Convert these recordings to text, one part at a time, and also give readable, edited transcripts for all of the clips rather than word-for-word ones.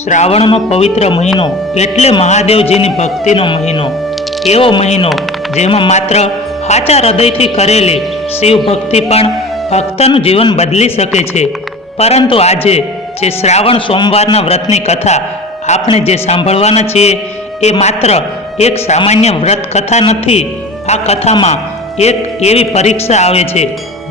શ્રાવણનો પવિત્ર મહિનો એટલે મહાદેવજીની ભક્તિનો મહિનો. એવો મહિનો જેમાં માત્ર સાચા હૃદયથી કરેલી શિવ ભક્તિ પણ ભક્તનું જીવન બદલી શકે છે. પરંતુ આજે જે શ્રાવણ સોમવારના વ્રતની કથા આપણે જે સાંભળવાના છીએ એ માત્ર એક સામાન્ય વ્રત કથા નથી. આ કથામાં એક એવી પરીક્ષા આવે છે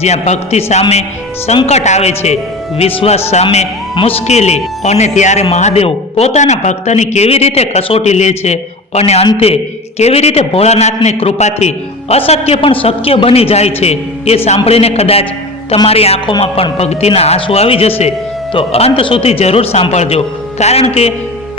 જ્યાં ભક્તિ સામે સંકટ આવે છે, વિશ્વાસ સામે મુશ્કેલી, અને ત્યારે મહાદેવ પોતાના ભક્તની કેવી રીતે કસોટી લે છે અને અંતે કેવી રીતે ભોળાનાથની કૃપાથી અશક્ય પણ શક્ય બની જાય છે. એ સાંભળીને કદાચ તમારી આંખોમાં પણ ભક્તિના આંસુ આવી જશે. તો અંત સુધી જરૂર સાંભળજો, કારણ કે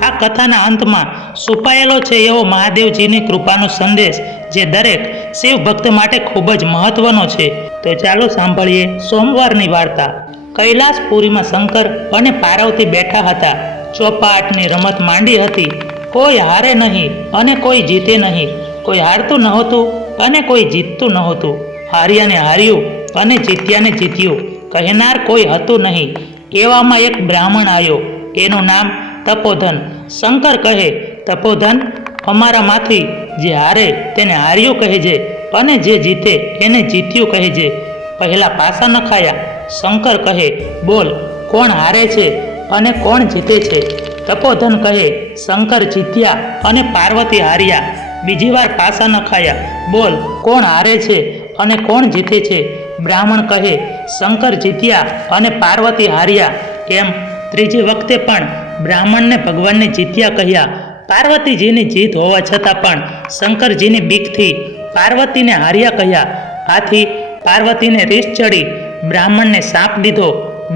આ કથાના અંતમાં છુપાયેલો છે એવો મહાદેવજીની કૃપાનો સંદેશ જે દરેક શિવ ભક્ત માટે ખૂબ જ મહત્વનો છે. તો ચાલો સાંભળીએ સોમવારની વાર્તા. કૈલાસપુરીમાં શંકર અને પાર્વતી બેઠા હતા. ચોપાટની રમત માંડી હતી. કોઈ હારે નહીં અને કોઈ જીતે નહીં. કોઈ હારતું નહોતું અને કોઈ જીતતું નહોતું. હાર્યાને હાર્યું અને જીત્યાને જીત્યું કહેનાર કોઈ હતું નહીં. એવામાં એક બ્રાહ્મણ આવ્યો. એનું નામ તપોધન. શંકર કહે, તપોધન, અમારામાંથી જે હારે તેને હાર્યું કહેજે અને જે જીતે એને જીત્યું કહેજે. પહેલા પાસા નખાયા. શંકર કહે, બોલ, કોણ હારે છે અને કોણ જીતે છે? તપોધન કહે, શંકર જીત્યા અને પાર્વતી હાર્યા. બીજી વાર પાસા નખાયા. બોલ, કોણ હારે છે અને કોણ જીતે છે? બ્રાહ્મણ કહે, શંકર જીત્યા અને પાર્વતી હાર્યા. એમ ત્રીજી વખતે પણ બ્રાહ્મણને ભગવાનને જીત્યા કહ્યા. પાર્વતીજીની જીત હોવા છતાં પણ શંકરજીની બીકથી પાર્વતીને હાર્યા કહ્યા. આથી પાર્વતીને રીસ ચડી બ્રાહ્મણને શાપ દીધો.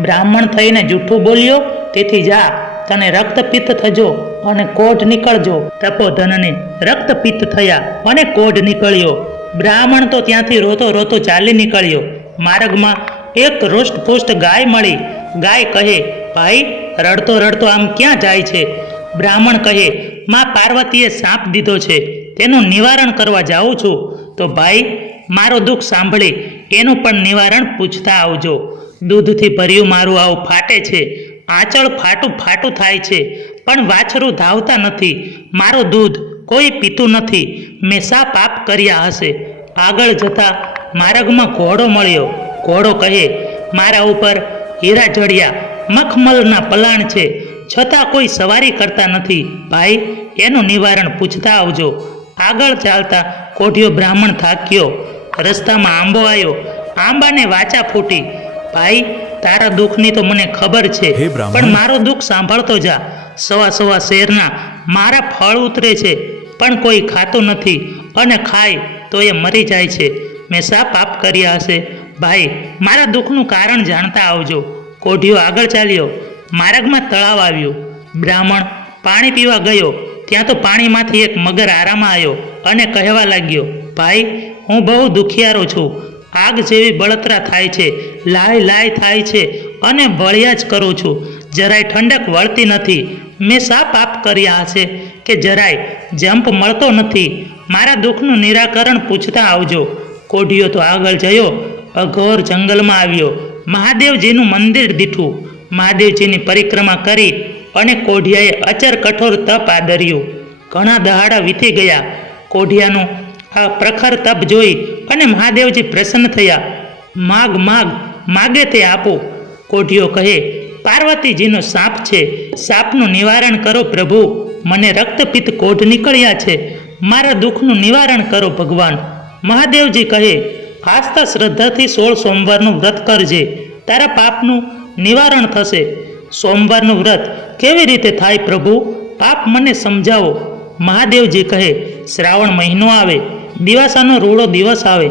બ્રાહ્મણ થઈને જૂઠું બોલ્યો, તેથી જા, તને રક્તપિત્ત થજો અને કોઢ નીકળજો. તપોધનને રક્તપિત્ત થયા અને કોઢ નીકળ્યો. બ્રાહ્મણ તો ત્યાંથી રોતો રોતો ચાલી નીકળ્યો. માર્ગમાં એક રોષ્ટપુષ્ટ ગાય મળી. ગાય કહે, ભાઈ, રડતો રડતો આમ ક્યાં જાય છે? બ્રાહ્મણ કહે, માં પાર્વતીએ શાપ દીધો છે, તેનું નિવારણ કરવા જાઉં છું. તો ભાઈ, મારો દુઃખ સાંભળી એનું પણ નિવારણ પૂછતા આવજો. દૂધથી ભર્યું મારું આવું ફાટે છે, આંચળ ફાટું ફાટું થાય છે, પણ વાછરું ધાવતા નથી. મારું દૂધ કોઈ પીતું નથી. મેં શા પાપ કર્યા હશે? આગળ જતા માર્ગમાં ઘોડો મળ્યો. ઘોડો કહે, મારા ઉપર હીરા જડ્યા, મખમલના પલાણ છે, છતાં કોઈ સવારી કરતા નથી. ભાઈ, એનું નિવારણ પૂછતા આવજો. આગળ ચાલતા કોઢિયો બ્રાહ્મણ થાક્યો. રસ્તામાં આંબો આવ્યો. આંબાને વાચા ફૂટી. ભાઈ, તારા દુઃખની તો મને ખબર છે, પણ મારું દુઃખ સાંભળતો જા. સવા સવા શેરના મારા ફળ ઉતરે છે, પણ કોઈ ખાતું નથી, અને ખાય તો એ મરી જાય છે. મેં શા પાપ કર્યા હશે? ભાઈ, મારા દુઃખનું કારણ જાણતા આવજો. કોઢિયો આગળ ચાલ્યો. માર્ગમાં તળાવ આવ્યું. બ્રાહ્મણ પાણી પીવા ગયો. ત્યાં તો પાણીમાંથી એક મગર આરામાં આવ્યો અને કહેવા લાગ્યો, ભાઈ, હું બહુ દુખિયારો છું. આગ જેવી બળતરા થાય છે, લાય લાય થાય છે અને બળ્યા જ કરું છું. જરાય ઠંડક વળતી નથી. મેં શા પાપ કર્યા હશે કે જરાય જંપ મળતો નથી? મારા દુઃખનું નિરાકરણ પૂછતા આવજો. કોઢિયો તો આગળ જયો. અઘોર જંગલમાં આવ્યો. મહાદેવજીનું મંદિર દીઠું. મહાદેવજીની પરિક્રમા કરી અને કોઢિયાએ અચર કઠોર તપ આદર્યું. ઘણા દહાડા વીતી ગયા. કોઢિયાનું આ પ્રખર તપ જોઈ અને મહાદેવજી પ્રસન્ન થયા. માગ માગ, માગે તે આપો. કોઢિયો કહે, પાર્વતીજીનો શાપ છે, શાપનું નિવારણ કરો પ્રભુ. મને રક્તપિત્ત કોઢ નીકળ્યા છે, મારા દુઃખનું નિવારણ કરો ભગવાન. મહાદેવજી કહે, આસ્થા શ્રદ્ધાથી 16 સોમવારનું વ્રત કરજે, તારા પાપનું નિવારણ થશે. સોમવારનું વ્રત કેવી રીતે થાય પ્રભુ? આપ મને સમજાવો. મહાદેવજી કહે, શ્રાવણ મહિનો આવે, દિવાસાનો રૂડો દિવસ આવે,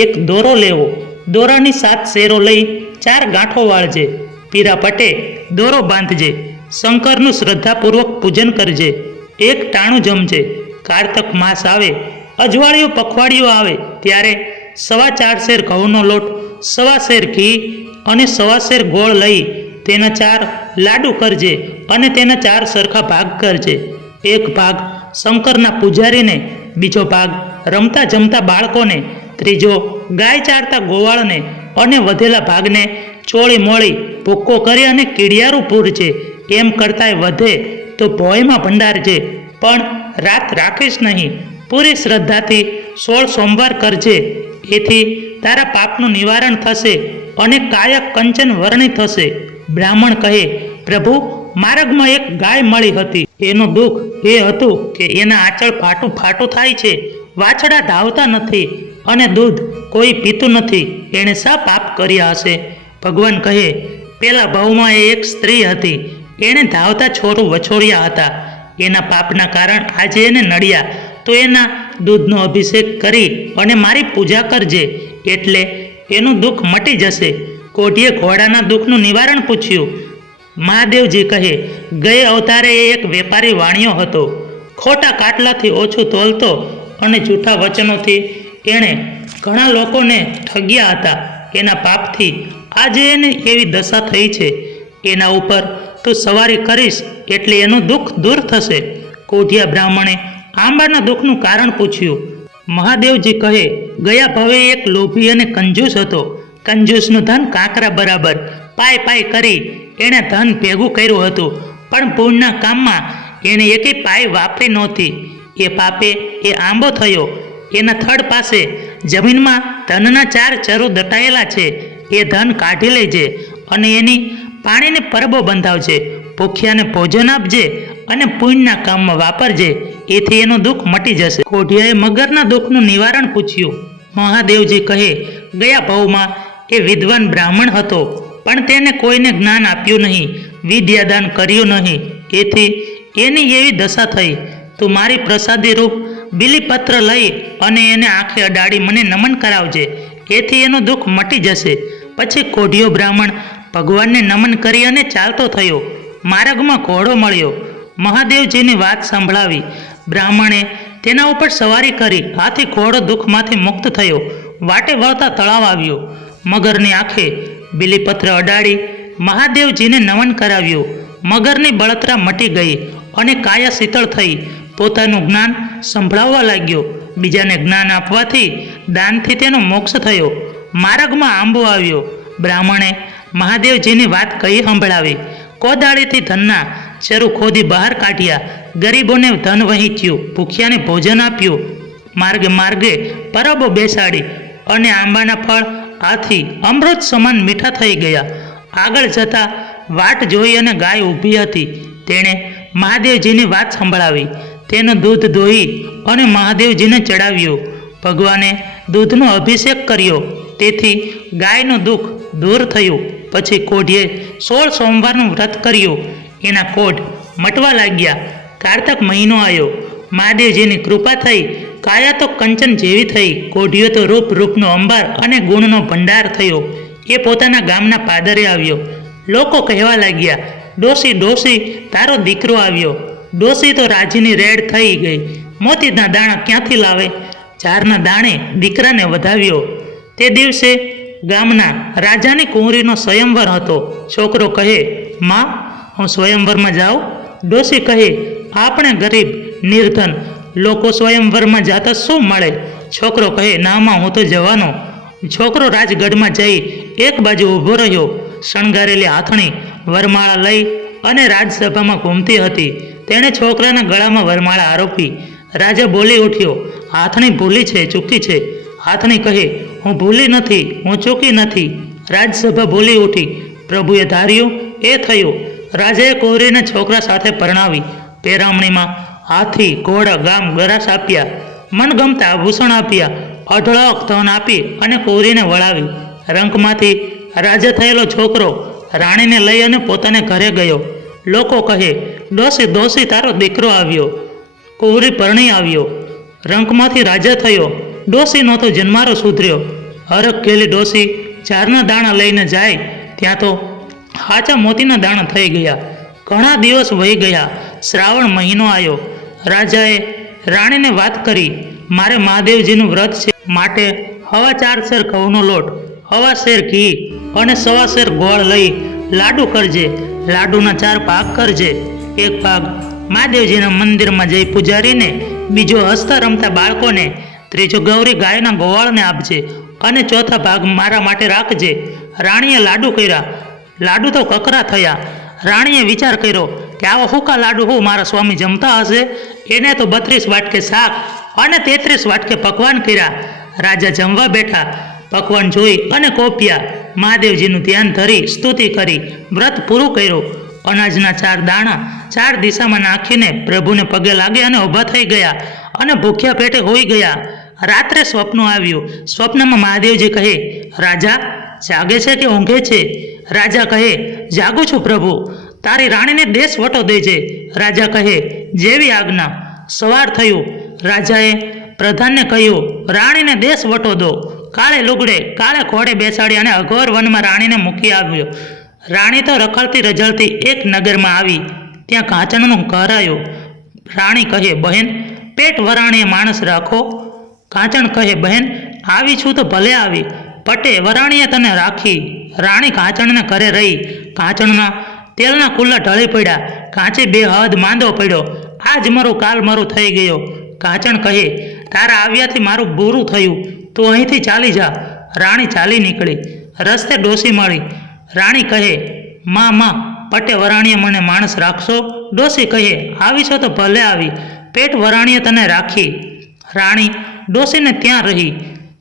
એક દોરો લેવો. દોરાની 7 શેરો લઈ 4 ગાંઠો વાળજે. પીરા પટે દોરો બાંધજે. શંકરનું શ્રદ્ધાપૂર્વક પૂજન કરજે. એક ટાણું જમજે. કારતક માસ આવે, અજવાળિયું પખવાડિયું આવે ત્યારે 4.25 શેર ઘઉંનો લોટ, 1.25 શેર ઘી અને 1.25 શેર ગોળ લઈ તેના 4 લાડુ કરજે અને તેના 4 સરખા ભાગ કરજે. એક ભાગ શંકરના પૂજારીને, બીજો ભાગ રમતા જમતા બાળકોને, ત્રીજો ગાય ચારતા ગોવાળને અને વધેલા ભાગને ચોળી મોળી ભૂક્કો કરી અને કીડિયારું પૂરજે. એમ કરતાંય વધે તો ભોયમાં ભંડારજે, પણ રાત રાખીશ નહીં. પૂરી શ્રદ્ધાથી 16 સોમવાર કરજે, એથી તારા પાપનું નિવારણ થશે અને કાયા કંચન વર્ણી થશે. બ્રાહ્મણ કહે, પ્રભુ, માર્ગમાં એક ગાય મળી હતી. એનું દુઃખ એ હતું કે એના આંચળ ફાટું ફાટું થાય છે, વાછડા ધાવતા નથી અને દૂધ કોઈ પીતું નથી. એણે શા પાપ કર્યા હશે? ભગવાન કહે, પેલા ભાવમાં એ એક સ્ત્રી હતી, એણે ધાવતા છોરું વછોડ્યા હતા. એના પાપના કારણ આજે એને નડ્યા, તો એના દૂધનો અભિષેક કરી અને મારી પૂજા કરજે, એટલે એનું દુઃખ મટી જશે. કોઢીએ ઘોડાના દુઃખનું નિવારણ પૂછ્યું. મહાદેવજી કહે, ગયે અવતારે એ એક વેપારી વાણિયો હતો. ખોટા કાટલાથી ઓછું તોલતો અને જૂઠા વચનોથી એણે ઘણા લોકોને ઠગ્યા હતા. એના પાપથી આજે એને એવી દશા થઈ છે. એના ઉપર તું સવારી કરીશ એટલે એનું દુઃખ દૂર થશે. કોઢિયા બ્રાહ્મણે આંબાના દુઃખનું કારણ પૂછ્યું. મહાદેવજી કહે, ગયા ભવે એક લોભી અને કંજૂસ હતો. કંજૂસનું ધન કાંકરા બરાબર. પાય પાય કરી એણે ધન ભેગું કર્યું હતું, પણ પુણ્યના કામમાં એણે એકેય પાય વાપરી નહોતી. એ પાપે એ આંબો થયો. એના થડ પાસે જમીનમાં ધનના 4 ચરો દટાયેલા છે. એ ધન કાઢી લેજે અને એની પાણીની પરબો બંધાવજે. ભૂખ્યાને ભોજન આપજે અને પુણ્યના કામમાં વાપરજે, એથી એનું દુઃખ મટી જશે. કોઢિયાએ મગરના દુઃખનું નિવારણ પૂછ્યું. મહાદેવજી કહે, ગયા ભાવમાં એ વિદ્વાન બ્રાહ્મણ હતો, પણ તેને કોઈને જ્ઞાન આપ્યું નહીં, વિદ્યાદાન કર્યું નહીં, એથી એની એવી દશા થઈ. તું મારી પ્રસાદી રૂપ બિલીપત્ર લઈ અને એને આંખે અડાડી મને નમન કરાવજે, એથી એનું દુઃખ મટી જશે. પછી કોઢિયો બ્રાહ્મણ ભગવાનને નમન કરી અને ચાલતો થયો. માર્ગમાં ઘોડો મળ્યો. મહાદેવજીની વાત સંભળાવી. બ્રાહ્મણે તેના ઉપર સવારી કરી. આથી ઘોડો દુઃખમાંથી મુક્ત થયો. વાટે વળતા તળાવ આવ્યો. મગરની આંખે બિલીપત્ર અડાડી મહાદેવજીને નમન કરાવ્યું. મગરની બળતરા મટી ગઈ અને કાયા શીતળ થઈ. પોતાનું જ્ઞાન સંભળાવવા લાગ્યો. બીજાને જ્ઞાન આપવાથી દાનથી તેનો મોક્ષ થયો. માર્ગમાં આંબો આવ્યો. બ્રાહ્મણે મહાદેવજીની વાત કહી સંભળાવી. કોદાળીથી ધનના ચરુ ખોદી બહાર કાઢ્યા. ગરીબોને ધન વહેંચ્યું, ભૂખ્યાને ભોજન આપ્યું. માર્ગે માર્ગે પરબો બેસાડી અને આંબાના ફળ આથી અમૃત સમાન મીઠા થઈ ગયા. આગળ જતા વાટ જોઈ અને ગાય ઊભી હતી. તેણે મહાદેવજીની વાત સંભળાવી. તેનું દૂધ દોહી અને મહાદેવજીને ચડાવ્યું. ભગવાને દૂધનો અભિષેક કર્યો, તેથી ગાયનું દુઃખ દૂર થયું. પછી કોઢીએ 16 સોમવારનું વ્રત કર્યું. એના કોઢ મટવા લાગ્યા. કારતક મહિનો આવ્યો. મહાદેવજીની કૃપા થઈ. કાયા તો કંચન જેવી થઈ. કોઢિયો તો રૂપ રૂપનો અંબાર અને ગુણનો ભંડાર થયો. એ પોતાના ગામના પાદરે આવ્યો. લોકો કહેવા લાગ્યા, ડોસી ડોસી, તારો દીકરો આવ્યો. ડોસી તો રાજીની રેડ થઈ ગઈ. મોતીના દાણા ક્યાંથી લાવે? ઝારના દાણે દીકરાને વધાવ્યો. તે દિવસે ગામના રાજાની કુંવરીનો સ્વયંવર હતો. છોકરો કહે, માં, હું સ્વયંવરમાં જાઉં? ડોસી કહે, આપણે ગરીબ નિર્ધન લોકો સ્વયંવરમાં જાતા શું મળે? છોકરો કહે, ના માં, હું તો જવાનો. છોકરો રાજગઢમાં જઈ એક બાજુ ઊભો રહ્યો. શણગારેલી હાથણી વરમાળા લઈ અને રાજસભામાં ઘૂમતી હતી. તેણે છોકરાના ગળામાં વરમાળા આરોપી. રાજા બોલી ઉઠ્યો, હાથણી ભૂલી છે, ચૂકી છે. હાથણી કહે, હું ભૂલી નથી, હું ચૂકી નથી. રાજસભા બોલી ઉઠી, પ્રભુએ ધાર્યું એ થયું. રાજાએ કુંવરીને છોકરા સાથે પરણાવી. પેરામણીમાં હાથી, ઘોડા, ગામ, ગરાસ આપ્યા. મનગમતા આભૂષણ આપ્યા. અઢળક ધન આપી અને કુંવરીને વળાવી. રંકમાંથી રાજા થયેલો છોકરો રાણીને લઈ અને પોતાને ઘરે ગયો. લોકો કહે, ડોસી ડોસી, તારો દીકરો આવ્યો. કુંવરી પરણી આવ્યો. રંકમાંથી રાજા થયો. ડોસીનો તો જન્મારો સુધર્યો. હરખ ગયેલી ડોસી ઝારના દાણા લઈને જાય ત્યાં તો હાચા મોતીના દાણા થઈ ગયા. ઘણા દિવસ વહી ગયા. શ્રાવણ મહિનો આવ્યો. રાજાએ રાણીને વાત કરી, મારે મહાદેવજીનું વ્રત છે, માટે 4.25 શેર ઘઉંનો લોટ, 1.25 શેર ઘી અને 1.25 શેર ગોળ લઈ લાડુ કરજે. લાડુના 4 ભાગ કરજે. એક ભાગ મહાદેવજીના મંદિરમાં જઈ પૂજારીને, બીજો હસતા રમતા બાળકોને, ત્રીજો ગૌરી ગાયના ગોવાળને આપજે અને ચોથા ભાગ મારા માટે રાખજે. રાણીએ લાડુ કર્યા. લાડુ તો કકરા થયા. રાણીએ વિચાર કર્યો, કે આવા હુકા લાડુ હું મારા સ્વામી જમતા હશે. એને તો 32 વાટકે શાક અને 33 વાટકે પકવાન કર્યા. રાજા જમવા બેઠા. પકવાન જોઈ અને કોપ્યા. મહાદેવજીનું ધ્યાન ધરી સ્તુતિ કરી વ્રત પૂરું કર્યું. અનાજના 4 દાણા 4 દિશામાં નાખીને પ્રભુને પગે લાગે અને ઊભા થઈ ગયા અને ભૂખ્યા પેટે હોઈ ગયા. રાત્રે સ્વપ્ન આવ્યું. સ્વપ્નમાં મહાદેવજી કહે, રાજા જાગે છે કે ઊંઘે છે? રાજા કહે, જાગું છું પ્રભુ. તારી રાણીને દેશ વટો દેજે. રાજા કહે, જેવી આજ્ઞા. સવાર થયું. રાજાએ પ્રધાનને કહ્યું, રાણીને દેશ વટો દો. કાળે લુગડે કાળે ઘોડે બેસાડી અને અઘોર વનમાં રાણીને મૂકી આવ્યો. રાણી તો રખડતી રજળતી એક નગરમાં આવી. ત્યાં કાંચણનું ઘર આવ્યું. રાણી કહે, બહેન પેટ વરાણીએ માણસ રાખો. કાંચણ કહે, બહેન આવી છું તો ભલે આવી, પટે વરાણીએ તને રાખી. રાણી કાંચણને ઘરે રહી. કાંચણના તેલના કુલ્લા ઢળી પડ્યા. કાંચે 2 હદ માંદો પડ્યો. આજ મરું કાલ મરું થઈ ગયો. કાંચણ કહે, તારા આવ્યાથી મારું બુરું થયું, તું અહીંથી ચાલી જા. રાણી ચાલી નીકળી. રસ્તે ડોસી મળી. રાણી કહે, માં પટે વરાણીએ મને માણસ રાખશો? ડોસી કહે, આવી છો તો ભલે આવી, પેટ વરાણીએ તને રાખી. રાણી ડોસીને ત્યાં રહી.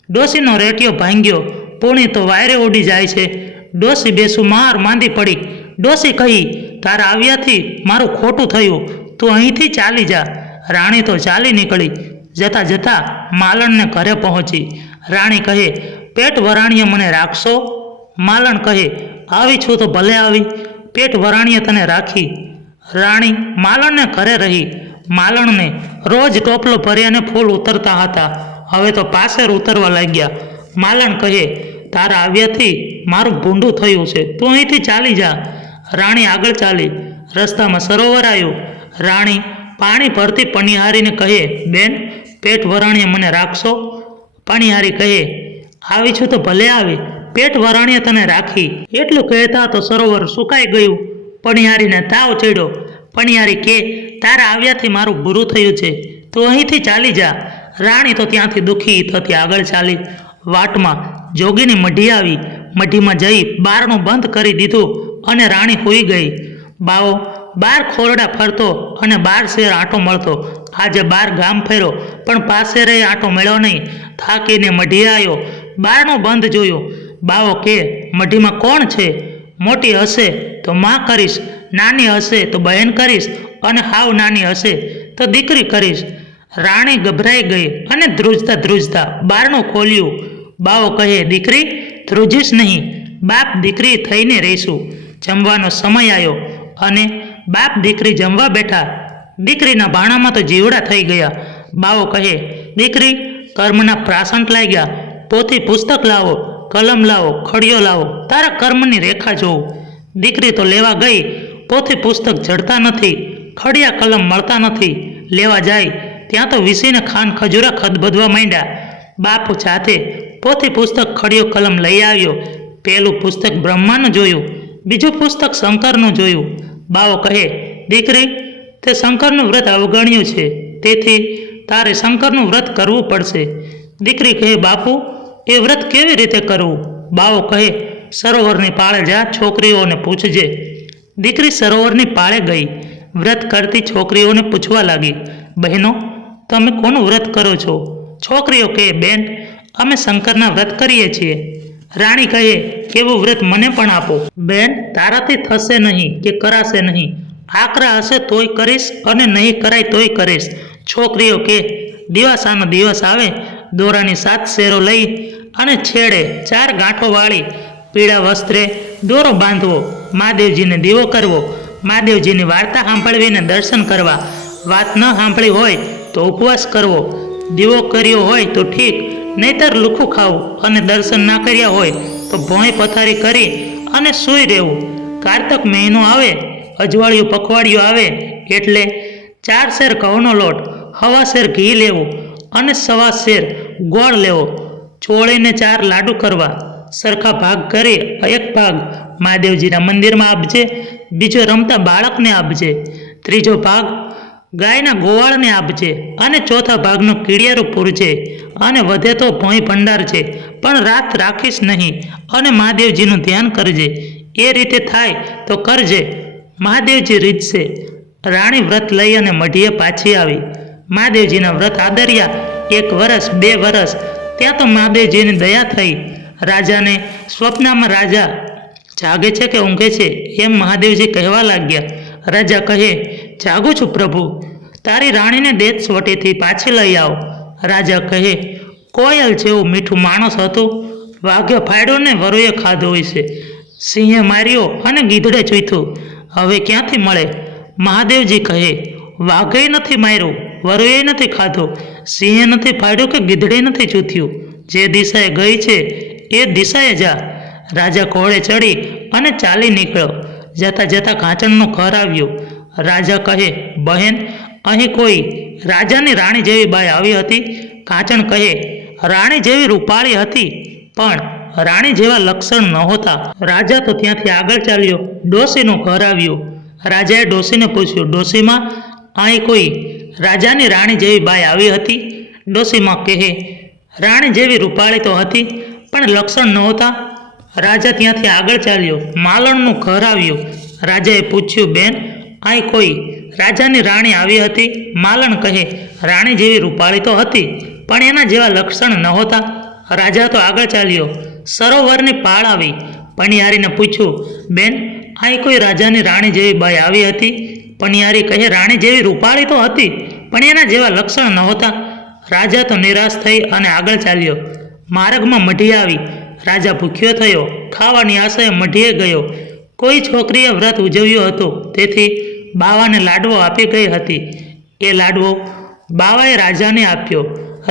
ડોસીનો રેટિયો ભાંગ્યો. પૂણી તો વાયરે ઉડી જાય છે. ડોસી બેસુમાર માંદી પડી. ડોસી કહી, તારા આવ્યાથી મારું ખોટું થયું, તું અહીંથી ચાલી જા. રાણી તો ચાલી નીકળી. જતાં જતાં માલણને ઘરે પહોંચી. રાણી કહે, પેટ વરાણીએ મને રાખશો? માલણ કહે, આવી છું તો ભલે આવી, પેટ વરાણીએ તને રાખી. રાણી માલણને ઘરે રહી. માલણને રોજ ટોપલો ભર્યાને ફૂલ ઉતરતા હતા. હવે તો પાસેર ઉતરવા લાગ્યા. માલણ કહે, તારા આવ્યાથી મારું ભૂંડું થયું છે, તું અહીંથી ચાલી જા. રાણી આગળ ચાલી. રસ્તામાં સરોવર આવ્યું. રાણી પાણી ભરતી પનિહારીને કહે, બેન પેટ વરાણીએ મને રાખશો? પનિહારી કહે, આવી છું તો ભલે આવી, પેટ વરાણીએ તને રાખી. એટલું કહેતા તો સરોવર સુકાઈ ગયું. પનિહારીને તાવ ચડ્યો. પનિહારી કે, તારા આવ્યાથી મારું બુરું થયું છે, તું અહીંથી ચાલી જા. રાણી તો ત્યાંથી દુઃખી થતી આગળ ચાલી. વાટમાં જોગીની મઢી આવી. મઢીમાં જઈ બારણું બંધ કરી દીધું અને રાણી સૂઈ ગઈ. બાવો 12 ખોરડા ફરતો અને 12 શેર આંટો મળતો. આજે 12 ગામ ફેર્યો પણ પાસેરે આંટો મળ્યો નહીં. થાકીને મઢી આવ્યો. બારણું બંધ જોયું. બાવો કે, મઢીમાં કોણ છે? મોટી હશે તો માં કરીશ, નાની હશે તો બહેન કરીશ, અને હાવ નાની હશે તો દીકરી કરીશ. રાણી ગભરાઈ ગઈ અને ધ્રુજતા ધ્રુજતા બારણું ખોલ્યું. બાવો કહે, દીકરી ધ્રુજીશ નહીં, બાપ દીકરી થઈને રહીશું. જમવાનો સમય આવ્યો અને બાપ દીકરી જમવા બેઠા. દીકરીના ભાણામાં તો જીવડા થઈ ગયા. બાવો કહે, દીકરી કર્મના પ્રાસંટ લાગ્યા, પોથી પુસ્તક લાવો, કલમ લાવો, ખડિયો લાવો, તારા કર્મની રેખા જોઉં. દીકરી તો લેવા ગઈ. પોથી પુસ્તક જડતા નથી, ખડિયા કલમ મળતા નથી. લેવા જાય ત્યાં તો વીસીને ખાન ખજૂરા ખદબદવા માંડ્યા. બાપ જાતે પોથી પુસ્તક ખડિયો કલમ લઈ આવ્યો. પહેલું પુસ્તક બ્રહ્માનું જોયું, બીજું પુસ્તક શંકરનું જોયું. બાવો કહે, દીકરી તે શંકરનું વ્રત અવગણ્યું છે, તેથી તારે શંકરનું વ્રત કરવું પડશે. દીકરી કહે, બાપુ એ વ્રત કેવી રીતે કરવું? બાવો કહે, સરોવરની પાળે જા, છોકરીઓને પૂછજે. દીકરી સરોવરની પાળે ગઈ. વ્રત કરતી છોકરીઓને પૂછવા લાગી, બહેનો તમે કોનું વ્રત કરો છો? છોકરીઓ કહે, બેન અમે શંકરના વ્રત કરીએ છીએ. રાણી કહે, કેવું વ્રત મને પણ આપો. બેન તારાથી થશે નહીં કે કરાશે નહીં, આકરા હશે તોય કરીશ અને નહીં કરાય તોય કરીશ. છોકરીઓ કે, દિવાસાનો દિવસ આવે, દોરાની 7 શેરો લઈ અને છેડે 4 ગાંઠો વાળી પીળા વસ્ત્રે દોરો બાંધવો, મહાદેવજીને દીવો કરવો, મહાદેવજીની વાર્તા સાંભળવીને દર્શન કરવા, વાત ન સાંભળી હોય તો ઉપવાસ કરવો, દીવો કર્યો હોય તો ઠીક, નહીતર લુખું ખાવું, અને દર્શન ના કર્યા હોય તો ભોંય પથારી કરી અને સૂઈ રહેવું. કારતક મહિનો આવે, અજવાળિયું પખવાડિયું આવે એટલે 4 શેર ઘઉંનો લોટ, 1/2 શેર ઘી લેવું અને 1/4 શેર ગોળ લેવો. ચોળીને 4 લાડુ કરવા, સરખા ભાગ કરી 1 ભાગ મહાદેવજીના મંદિરમાં આપજે, બીજો રમતા બાળકને આપજે, 3જો ભાગ ગાયના ગોવાળને આપજે અને 4થા ભાગનું કીડિયારું પૂરજે. અને વધે તો ભોંય ભંડાર છે, પણ રાત રાખીશ નહીં અને મહાદેવજીનું ધ્યાન કરજે. એ રીતે થાય તો કરજે, મહાદેવજી રીતશે રાણી વ્રત લઈ અને મઢીએ પાછી આવી. મહાદેવજીના વ્રત આદર્યા 1 વર્ષ 2 વર્ષ. ત્યાં તો મહાદેવજીની દયા થઈ. રાજાને સ્વપ્નમાં રાજા જાગે છે કે ઊંઘે છે એમ મહાદેવજી કહેવા લાગ્યા. રાજા કહે, જાગું છું પ્રભુ, તારી રાણીને દેશવટીથી પાછી લઈ આવો. રાજા કહે, કોયલ જેવું મીઠું માણસ હતું, વાઘે ફાડ્યો ને વરુએ ખાધો હોય છે, સિંહે માર્યો અને ગીધડે ચૂથ્યું, હવે ક્યાંથી મળે? મહાદેવજી કહે, વાઘે નથી માર્યું, વરુએ નથી ખાધો, સિંહે નથી ફાડ્યું કે ગીધડે નથી ચૂથ્યું, જે દિશાએ ગઈ છે એ દિશાએ જા. રાજા ઘોડે ચડી અને ચાલી નીકળ્યો. જતાં જતાં કાંચનનું ઘર આવ્યું. રાજા કહે, બહેન, અહીં કોઈ રાજાની રાણી જેવી બાઈ આવી હતી? કાંચન કહે, રાણી જેવી રૂપાળી હતી, પણ રાણી જેવા લક્ષણ નહોતા. રાજા તો ત્યાંથી આગળ ચાલ્યો. ડોશીનું ઘર આવ્યું. રાજાએ ડોશીને પૂછ્યું, ડોશીમાં, અહીં કોઈ રાજાની રાણી જેવી બાઈ આવી હતી? ડોશીમાં કહે, રાણી જેવી રૂપાળી તો હતી, પણ લક્ષણ નહોતા. રાજા ત્યાંથી આગળ ચાલ્યો. માલણનું ઘર આવ્યું. રાજાએ પૂછ્યું, બેન, અહીં કોઈ રાજાની રાણી આવી હતી? માલણ કહે, રાણી જેવી રૂપાળી તો હતી, પણ એના જેવા લક્ષણ નહોતા. રાજા તો આગળ ચાલ્યો. સરોવરની પાળ આવી. પણિયારીને પૂછ્યું, બેન, અહીં કોઈ રાજાની રાણી જેવી બાઈ આવી હતી? પણિયારી કહે, રાણી જેવી રૂપાળી તો હતી, પણ એના જેવા લક્ષણ નહોતા. રાજા તો નિરાશ થઈ અને આગળ ચાલ્યો. માર્ગમાં મઢી આવી. રાજા ભૂખ્યો થયો. ખાવાની આશાએ મઢીએ ગયો. કોઈ છોકરીએ વ્રત ઉજવ્યું હતું, તેથી બાવાને લાડવો આપી ગઈ હતી. એ લાડવો બાવાએ રાજાને આપ્યો.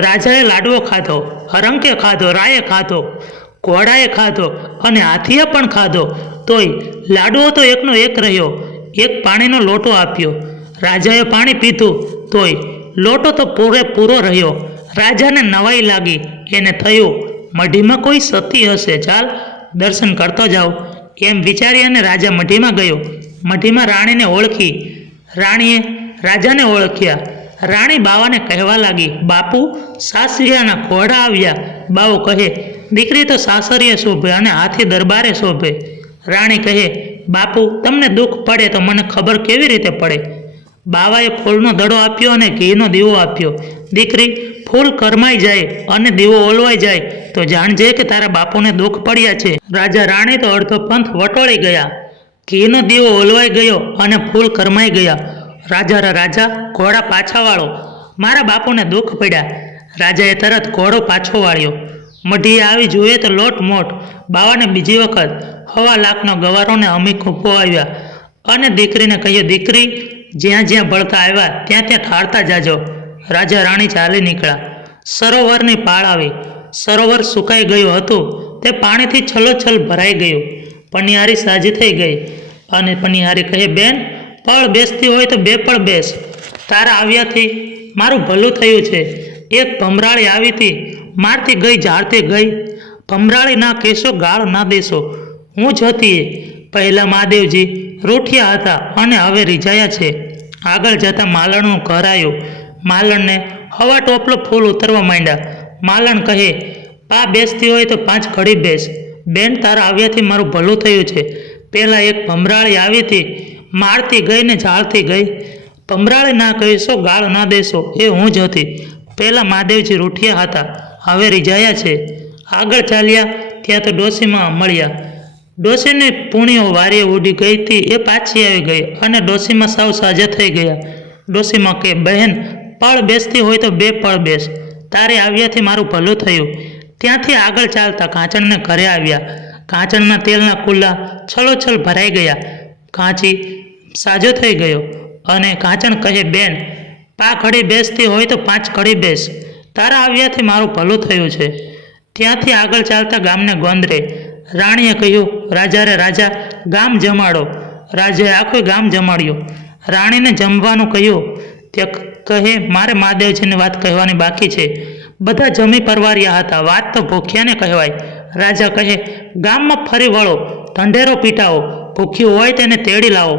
રાજાએ લાડવો ખાધો, હરંકે ખાધો, રાયે ખાધો, ઘોડાએ ખાધો અને હાથીએ પણ ખાધો. તોય લાડવો તો એકનો એક રહ્યો. એક પાણીનો લોટો આપ્યો. રાજાએ પાણી પીધું, તોય લોટો તો પૂરેપૂરો રહ્યો. રાજાને નવાઈ લાગી. એને થયું, મઢીમાં કોઈ સતી હશે, ચાલ દર્શન કરતો જાઓ. એમ વિચારી અને રાજા મઢીમાં ગયો. મઢીમાં રાણીને ઓળખી. રાણીએ રાજાને ઓળખ્યા. રાણી બાવાને કહેવા લાગી, બાપુ, સાસરિયાના ઘોડા આવ્યા. બાવો કહે, દીકરી તો સાસરીએ શોભે અને હાથી દરબારે શોભે. રાણી કહે, બાપુ, તમને દુઃખ પડે તો મને ખબર કેવી રીતે પડે? બાવાએ ફૂલનો દડો આપ્યો અને ઘીનો દીવો આપ્યો. દીકરી, ફૂલ કરમાઈ જાય અને દીવો ઓલવાઈ જાય તો જાણજે કે તારા બાપુને દુઃખ પડ્યા છે. રાજા રાણી તો અડધો પંથ વટોળી ગયા. ઘીનો દીવો ઓલવાઈ ગયો અને ફૂલ કરમાઈ ગયા. રાજા, ઘોડા પાછા વાળો, મારા બાપુને દુઃખ પડ્યા. રાજાએ તરત ઘોડો પાછો વાળ્યો. મઢીએ આવી જુએ તો લોટ મોટ. બાવાને બીજી વખત 1.25 લાખનો ગવારોને અમી ખૂંપો આવ્યા અને દીકરીને કહ્યું, દીકરી, જ્યાં જ્યાં બળકા આવ્યા ત્યાં ત્યાં ઠારતા જાજો. રાજા રાણી ચાલી નીકળ્યા. સરોવરની પાળ આવી. સરોવર સુકાઈ ગયું હતું. તે પાણીથી છલોછલ ભરાઈ ગયું. પનિહારી સાજી થઈ ગઈ અને પનિહારી કહે, બેન, પળ બેસતી હોય તો 2 પળ બેસ. તારા આવ્યાથી મારું ભલું થયું છે. એક ભમરાળી આવી હતી, મારતી ગઈ, ઝાડતી ગઈ. ભમરાળી ના કહેશો, ગાળ ના દેશો. હું જ હતી એ. પહેલાં મહાદેવજી રૂઠિયા હતા અને હવે રીઝાયા છે. આગળ જતાં માલણનું ઘર આવ્યું. માલણને હવા ટોપલો ફૂલ ઉતરવા માંડ્યા. માલણ કહે, પા બેસતી હોય તો 5 ઘડી બેસ. બેન, તારા આવ્યાથી મારું ભલું થયું છે. પહેલાં એક ભમરાળી આવી હતી, મારતી ગઈ ને ઝાડતી ગઈ. ભમરાળી ના કહેશો, ગાળ ના દેશો, એ હું જ હતી. પહેલાં મહાદેવજી રૂઠિયા હતા, હવે રીઝાયા છે. આગળ ચાલ્યા ત્યાં તો ડોશીમાં મળ્યા. ડોશીની પૂણીઓ વારીએ ઉડી ગઈ હતી, એ પાછી આવી ગઈ અને ડોશીમાં સાવ સાજા થઈ ગયા. ડોશીમાં કે, બહેન, પળ બેસતી હોય તો 2 પળ બેસ. તારે આવ્યાથી મારું ભલું થયું. ત્યાંથી આગળ ચાલતા કાંચનને ઘરે આવ્યા. કાંચનના તેલના કુલ્લા છલોછલ ભરાઈ ગયા. કાંચી સાજો થઈ ગયો અને કાંચન કહે, બેન, પા ઘડી બેસતી હોય તો 5 ઘડી બેસ. તારા આવ્યાથી મારું ભલું થયું છે. ત્યાંથી આગળ ચાલતા ગામને ગોંદરે. રાણીએ કહ્યું, રાજા, ગામ જમાડો. રાજાએ આખું ગામ જમાડ્યું. રાણીને જમવાનું કહ્યું. તે કહે, મારે મહાદેવજીની વાત કહેવાની બાકી છે. બધા જમી પરવાર્યા હતા. વાત તો ભૂખ્યાને કહેવાય. રાજા કહે, ગામમાં ફરી વળો, ઢંઢેરો પીટાવો, ભૂખ્યું હોય તેને તેડી લાવો.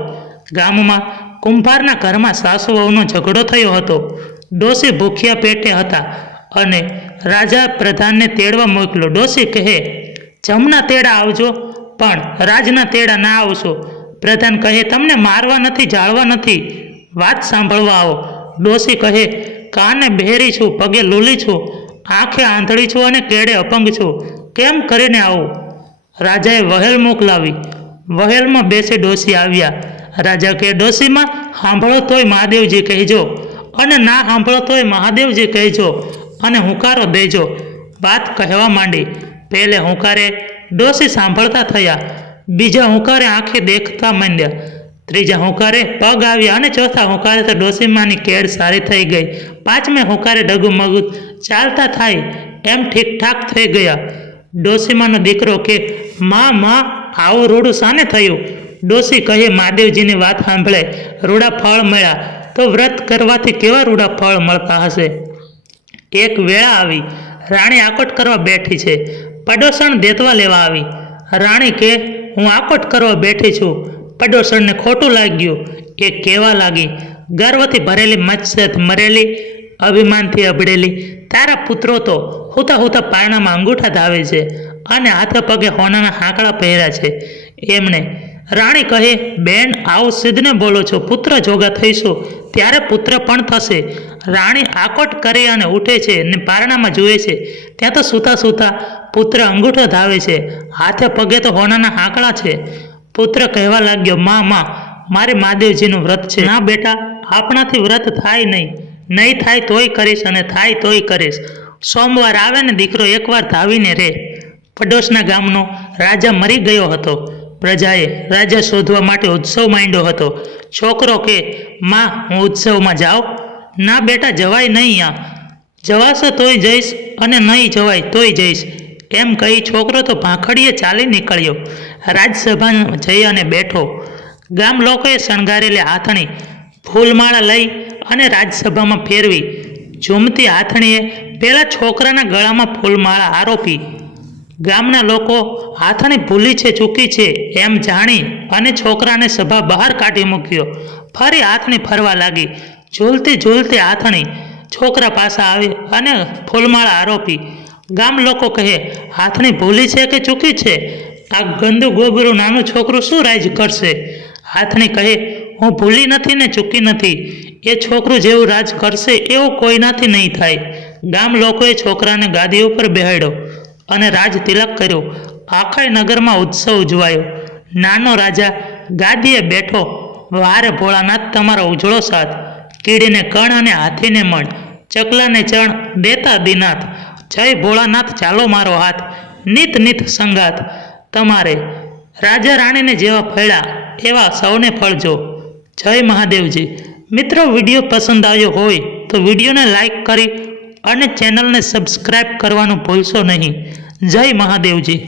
ગામમાં કુંભારના ઘરમાં સાસુ વહુનો ઝઘડો થયો હતો. ડોશી ભૂખ્યા પેટે હતા અને રાજા પ્રધાનને તેડવા મોકલ્યો. ડોશી કહે, જમના તેડા આવજો, પણ રાજના તેડા ના આવશો. પ્રધાન કહે, તમને મારવા નથી, જાળવા નથી, વાત સાંભળવા આવો. ડોશી કહે, કાને બહેરી છું, પગે લૂલી છું, આંખે આંધળી છું અને કેડે અપંગ છું, કેમ કરીને આવું? રાજાએ વહેલ મોકલાવી. વહેલમાં બેસી ડોશી આવ્યા. રાજા કહે, ડોશીમાં સાંભળો તોય મહાદેવજી કહેજો, અને ના સાંભળો તોય મહાદેવજી કહેજો, અને હુંકારો દેજો. વાત કહેવા માંડી. પહેલે હુંકારે ડોશી સાંભળતા થયા, બીજા હુંકારે આંખે દેખતા માંડ્યા, ત્રીજા હુંકારે પગ આવ્યા, અને ચોથા હુંકારે તો ડોશીમાની કેડ સારી થઈ ગઈ. પાંચમે હુંકારે ડગુમગુ ચાલતા થાય એમ ઠીકઠાક થઈ ગયા. ડોશીમાનો દીકરો કે, માં આવું રૂડું શાને થયું? ડોશી કહે, મહાદેવજીની વાત સાંભળે, રૂડા ફળ મળ્યા તો વ્રત કરવાથી કેવા રૂડા ફળ મળતા હશે? એક વેળા આવી. રાણી આકોટ કરવા બેઠી છે. પડોસણ દેતવા લેવા આવી. રાણી કે, હું આકોટ કરવા બેઠી છું. પડોસણને ખોટું લાગ્યું. એ કેવા લાગી, ગર્વથી ભરેલી, મત્સ્યત મરેલી, અભિમાનથી અભડેલી, તારા પુત્રો તો હુતા હુતા પારણામાં અંગૂઠા ધાવે છે અને હાથે પગે હોનાના હાંકડા પહેર્યા છે. એમણે રાણી કહે, બેન આવું સિદ્ધને બોલો છો, પુત્ર જોગા થઈશું ત્યારે પુત્ર પણ થશે. રાણી આકોટ કરે અને ઉઠે છે ને પારણામાં જુએ છે, ત્યાં તો સૂતા સૂતા પુત્ર અંગૂઠો ધાવે છે, હાથે પગે તો હોનાના હાંકડા છે. પુત્ર કહેવા લાગ્યો, માં મારે મહાદેવજીનું વ્રત છે. ના બેટા, આપણાથી વ્રત થાય નહીં થાય તોય કરીશ, અને થાય તોય કરીશ. સોમવાર આવે ને દીકરો એકવાર ધાવીને રે. પડોશના ગામનો રાજા મરી ગયો હતો. પ્રજાએ રાજા શોધવા માટે ઉત્સવ માંડ્યો હતો. છોકરો કે, માં હું ઉત્સવમાં જાઉં? ના બેટા, જવાય નહીં. જવાશે તોય જઈશ, અને નહીં જવાય તોય જઈશ, એમ કહી છોકરો તો ભાંખડીએ ચાલી નીકળ્યો. રાજસભામાં જઈ અને બેઠો. ગામ લોકોએ શણગારેલી હાથણી ફૂલમાળા લઈ અને રાજસભામાં ફેરવી. ઝૂમતી હાથણીએ પેલા છોકરાના ગળામાં ફૂલમાળા આરોપી. ગામના લોકો હાથણી ભૂલી છે, ચૂકી છે એમ જાણી અને છોકરાને સભા બહાર કાઢી મૂક્યો. ફરી હાથણી ફરવા લાગી. ઝૂલતી ઝૂલતી હાથણી છોકરા પાસે આવી અને ફૂલમાળા આરોપી. ગામ લોકો કહે, હાથણી ભૂલી છે કે ચૂકી છે? આ ગંદુ ગોબરું નાનું છોકરું શું રાજ કરશે? હાથણી કહે, હું ભૂલી નથી ને ચૂકી નથી. એ છોકરું જેવું રાજ કરશે એવું કોઈનાથી નહીં થાય. ગામ લોકોએ છોકરાને ગાદી ઉપર બેહાડ્યો અને રાજ તિલક કર્યો. આખા નગરમાં ઉત્સવ ઉજવાયો. નાનો રાજા ગાદીએ બેઠો. વારે ભોળાનાથ તમારો ઉજળો સાથ, કીડીને કણ અને હાથીને મણ, ચકલાને ચણ દેતા દીનાથ, જય ભોળાનાથ ચાલો મારો હાથ, નિત સંગાત. તમારે રાજા રાણીને જેવા ફળ્યા એવા સૌને ફળજો. જય મહાદેવજી. મિત્રો, વિડીયો પસંદ આવ્યો હોય તો વિડીયોને લાઈક કરી અને ચેનલને સબસ્ક્રાઈબ કરવાનું ભૂલશો નહીં. જય મહાદેવજી.